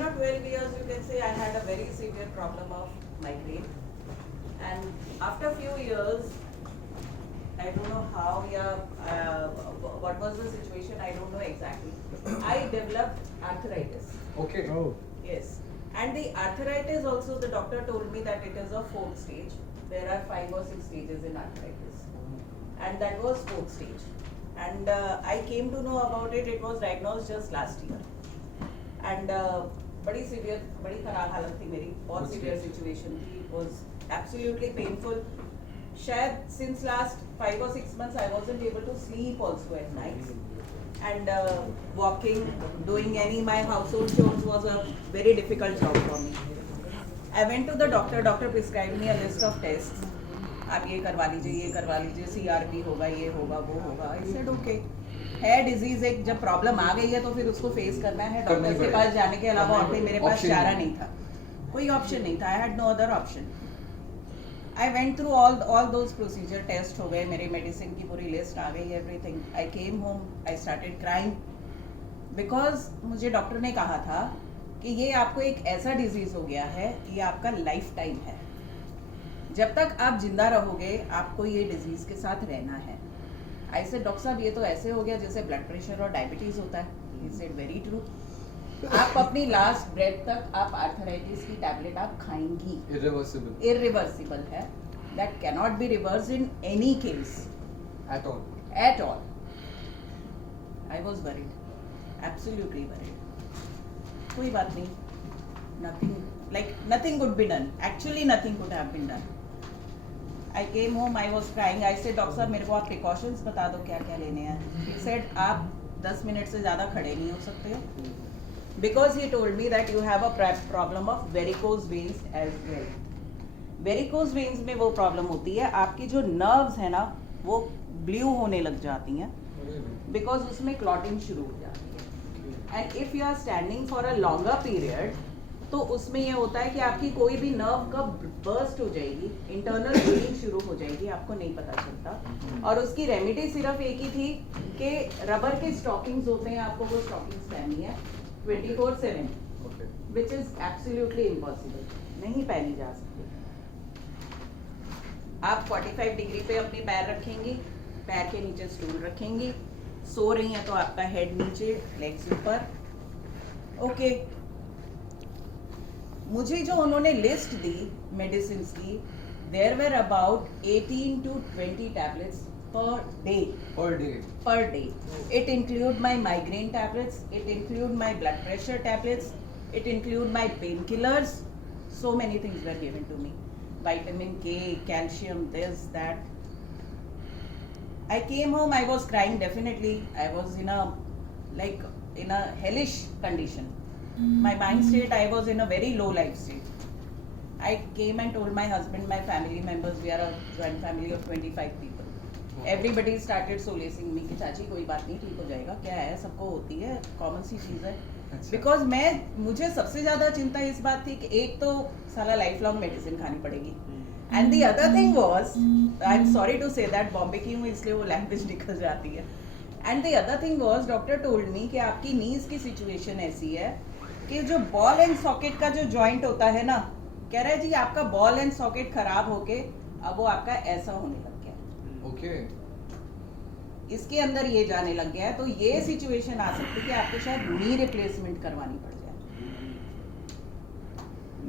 11 or 12 years, you can say I had a very severe problem of migraine. And after few years, I don't know how, what was the situation, I don't know exactly. I developed arthritis. Okay. Oh. Yes. And the arthritis also, the doctor told me that it is a 4th stage. There are 5 or 6 stages in arthritis. And that was 4th stage. And I came to know about it, it was diagnosed just last year. And बड़ी severe, बड़ी खराब हालत थी मेरी, बहुत severe situation थी. It was absolutely painful. शायद since last 5 or 6 months I wasn't able to sleep also at night. And walking, doing any my household chores was a very difficult job for me. I went to the doctor. Doctor prescribed me a list of tests. आप ये करवा लीजिए, CRP होगा, ये होगा, वो होगा. I said okay. है डिजीज एक, जब प्रॉब्लम आ गई है तो फिर उसको फेस करना है. डॉक्टर के पास जाने के अलावा और कोई मेरे पास चारा नहीं था, कोई ऑप्शन नहीं था. I had no other option. I went through all those procedure. Test हो गए, मेरी मेडिसिन की पूरी लिस्ट आ गई, everything. I came home, I started crying because मुझे डॉक्टर ने कहा था कि ये आपको एक ऐसा डिजीज हो गया है, ये आपका लाइफ टाइम है. जब तक आप जिंदा रहोगे आपको ये डिजीज के साथ रहना है. आई सेड डॉक्टर साहब ये तो ऐसे हो गया जैसे ब्लड प्रेशर और डायबिटीज होता है. He said very true. आप अपनी लास्ट ब्रेथ तक आप आर्थराइटिस की टैबलेट आप खाएंगी. इरिवर्सिबल है. That cannot be reverse in any case At all. at all. I was worried, absolutely worried. कोई बात नहीं. Nothing could be done. Actually nothing could have been done. I came home, I was crying. I said doctor साहब मेरे को आप precautions बता दो क्या क्या लेने हैं. He said आप 10 मिनट से ज़्यादा खड़े नहीं हो सकते हो. Because he told me that you have a problem of varicose veins as well. Varicose veins में वो प्रॉब्लम होती है, आपकी जो नर्व्स है ना वो ब्लू होने लग जाती हैं बिकॉज उसमें क्लॉटिंग शुरू हो जाती है. And if you are standing for a longer period तो उसमें ये होता है कि आपकी कोई भी नर्व कब बर्स्ट हो जाएगी, इंटरनल ब्लीडिंग शुरू हो जाएगी, आपको नहीं पता चलता. और उसकी रेमेडी सिर्फ एक ही थी कि रबर के स्टॉकिंग्स होते हैं, आपको वो स्टॉकिंग्स पहननी है 24/7, विच इज एब्सोल्युटली इम्पॉसिबल. नहीं पहनी जा सकती. आप 45 डिग्री पे अपने पैर रखेंगी, पैर के नीचे स्टूल रखेंगी, सो रही हैं तो आपका हेड नीचे, लेग्स ऊपर. ओके. मुझे जो उन्होंने लिस्ट दी मेडिसिन की, there were about 18 to 20 tablets per day. It include my migraine tablets, it include my blood pressure tablets, it include my painkillers. So many things were given to me. Vitamin K, calcium, this, that. I came home, I was crying definitely. I was in a hellish condition. My mind state, I was in a very low life state. I came and told my husband, my family members, we are a joint family of 25 people. Everybody started solacing me कि चाची कोई बात नहीं, ठीक हो जाएगा, क्या है, सबको होती है, कॉमन सी चीज़ है. बिकॉज मुझे सबसे ज़्यादा चिंता इस बात थी कि एक तो साला लाइफ लॉन्ग मेडिसिन खानी पड़ेगी. And the other thing was, I am sorry to say that, Bombay की हूँ इसलिए वो लैंग्वेज निकल जाती है. And the other thing was, doctor told me कि आपकी नीज की सिचुएशन ऐसी है कि जो बॉल एंड सॉकेट का जो जॉइंट होता है ना, कह रहे हैं जी आपका बॉल एंड सॉकेट खराब होके अब वो आपका ऐसा होने लग गया. Okay. इसके अंदर ये जाने लग गया है. तो ये सिचुएशन आ सकती है कि आपको शायद नी रिप्लेसमेंट करवानी पड़ जाए.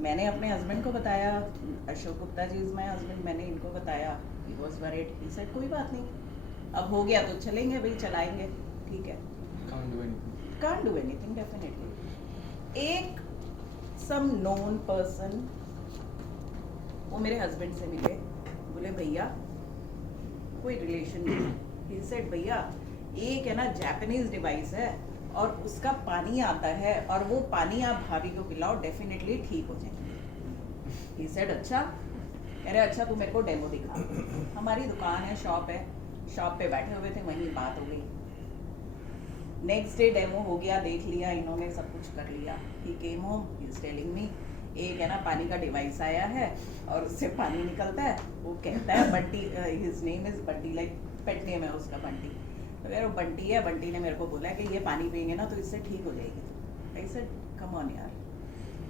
मैंने अपने हस्बैंड को बताया, Ashok Gupta ji is my husband, मैंने इनको बताया. He was worried. He said कोई बात नहीं, अब हो गया तो चलेंगे भाई, चलाएंगे, ठीक है. Can't do anything definitely. एक सम नोन पर्सन वो मेरे हस्बैंड से मिले, बोले भैया कोई रिलेशन नहीं. ही सेड भैया एक है ना जापानीज डिवाइस है और उसका पानी आता है और वो पानी आप भाभी को पिलाओ, डेफिनेटली ठीक हो जाएंगे. ही सेड अच्छा. अरे अच्छा तू मेरे को डेमो दिखा. हमारी दुकान है, शॉप है, शॉप पे बैठे हुए थे, वहीं बात हो गई. नेक्स्ट डे डेमो हो गया, देख लिया इन्होंने, सब कुछ कर लिया. He came home, he is telling me एक है ना पानी का डिवाइस आया है और उससे पानी निकलता है. वो कहता है Bunty, his name is Bunty, like pet name है उसका बंटी. अगर वो बंटी है, बंटी ने मेरे को बोला कि ये पानी पियेंगे ना तो इससे ठीक हो जाएगी. आई सेड कम ऑन यार,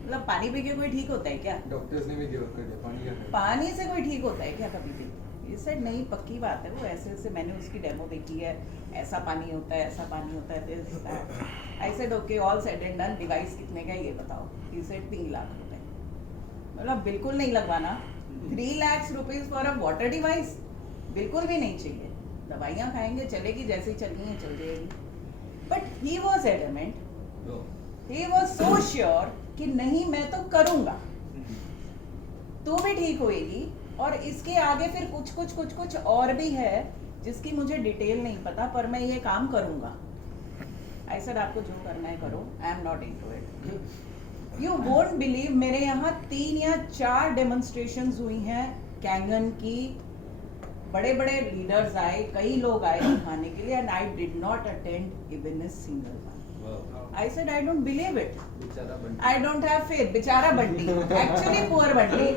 मतलब पानी पी के कोई ठीक होता है क्या? डॉक्टर्स ने भी गिव अप कर दिया, पानी का पानी से कोई ठीक होता है क्या कभी भी? ये सेड नहीं, पक्की बात है, वो ऐसे ऐसे मैंने उसकी डेमो देखी है, ऐसा पानी होता है, ऐसा पानी होता है, this that. I said okay, all said and done, device कितने का है ये बताओ? ही सेड 3 लाख रुपए। मतलब बिल्कुल नहीं लगवाना, 3 lakh rupees for a water device, बिल्कुल भी नहीं चाहिए। दवाइयाँ खाएंगे, चलेगी जैसे ही चलनी है चल जाएगी। But he was adamant, he was so sure कि नहीं मैं तो करूंगा, तू भी ठीक होएगी। और इसके आगे फिर कुछ और भी है जिसकी मुझे डिटेल नहीं पता, पर मैं ये काम करूंगा। आई सेड आपको जो करना है करो, I am not into it. You won't believe, मेरे यहाँ 3 या 4 डेमोन्स्ट्रेशंस हुई हैं कैंगन की। बड़े बड़े लीडर्स आए, कई लोग आए दिखाने के लिए, and I did not attend even a single one. I said I don't believe it. I don't have faith. बेचारा बंटी, actually poor बंटी,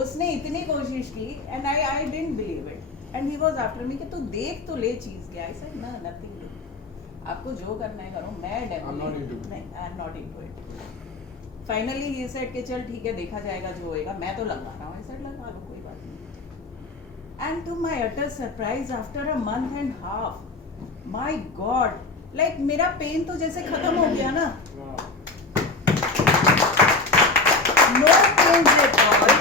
उसने इतनी कोशिश की and I didn't believe it. And he was after me कि तू देख तो ले चीज क्या? I said no, nothing do. आपको जो करना है करो, मैं definitely नहीं, I'm not into it. Finally he said कि चल ठीक है देखा जाएगा जो होएगा, मैं तो लगवा रहा हूँ। I said लगवा लो कोई बात नहीं। And to my utter surprise, after a month and half, my God, like मेरा पेन तो जैसे खत्म हो गया ना। No pain at all,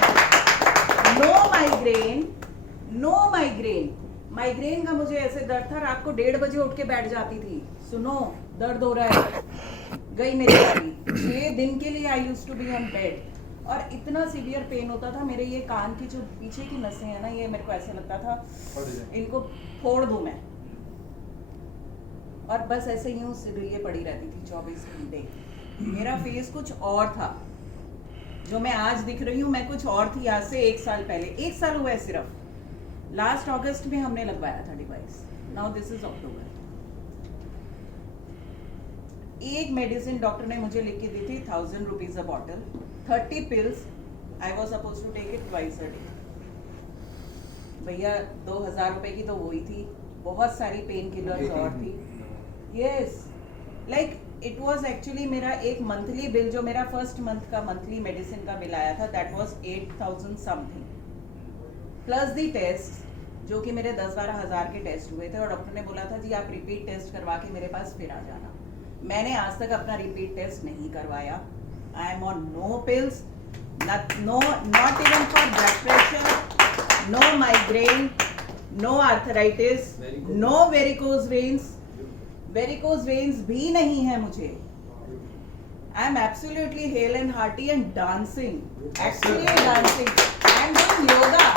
no migraine, no migraine. Migraine का मुझे ऐसे दर्द था, रात को 1:30 बजे उठ के बैठ जाती थी, सुनो दर्द हो रहा है, गई मेरी बारी। 6 दिन के लिए I used to be on bed, और इतना सीवियर पेन होता था। मेरे ये कान की जो पीछे की नसें हैं ना, ये मेरे को ऐसे लगता था इनको फोड़ दूं मैं, और बस ऐसे यूं ये पड़ी रहती थी 24 घंटे। मेरा फेस कुछ और था, जो मैं आज दिख रही हूँ मैं कुछ और थी आज से 1 साल पहले। 1 साल हुआ है सिर्फ, लास्ट अगस्त में हमने लगवाया था डिवाइस, नाउ दिस इज अक्टूबर। एक मेडिसिन डॉक्टर ने मुझे लिख के दी थी 1000 rupees a bottle, 30 pills, I was suppose to take it twice a day. भैया 2000 रुपए की तो वही थी, बहुत सारी पेन किलर्स और थी। Yes, like it was actually मेरा एक मंथली बिल, जो मेरा फर्स्ट मंथ का मंथली मेडिसिन का बिल आया था, that was 8000 something, plus the test जो कि मेरे 10-12 हज़ार के टेस्ट हुए थे। और डॉक्टर ने बोला था जी आप रिपीट टेस्ट करवा के मेरे पास फिर आ जाना। मैंने आज तक अपना रिपीट टेस्ट नहीं करवाया। I am on no pills, not even for blood pressure, no migraine, no arthritis, no varicose veins. Varicose veins भी नहीं है मुझे। I am absolutely hale and hearty and dancing, actually dancing and doing yoga.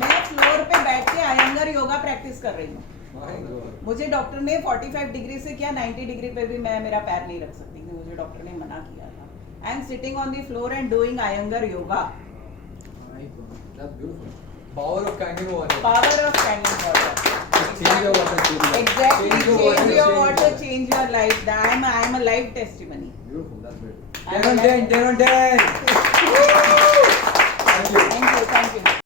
मैं floor पे बैठ के Iyengar yoga practice कर रही हूँ। मुझे डॉक्टर ने 45 डिग्री से किया, 90 डिग्री पे भी मैं मेरा पैर नहीं रख सकती थी, मुझे डॉक्टर ने मना किया था। I am sitting on the floor and doing Iyengar yoga. Power of Kangen water. Power of Kangen water. Change your water. Exactly. Change your water, change your life. I am a life testimony. Beautiful. That's great. 10 on 10. 10 on 10. Thank you. Thank you.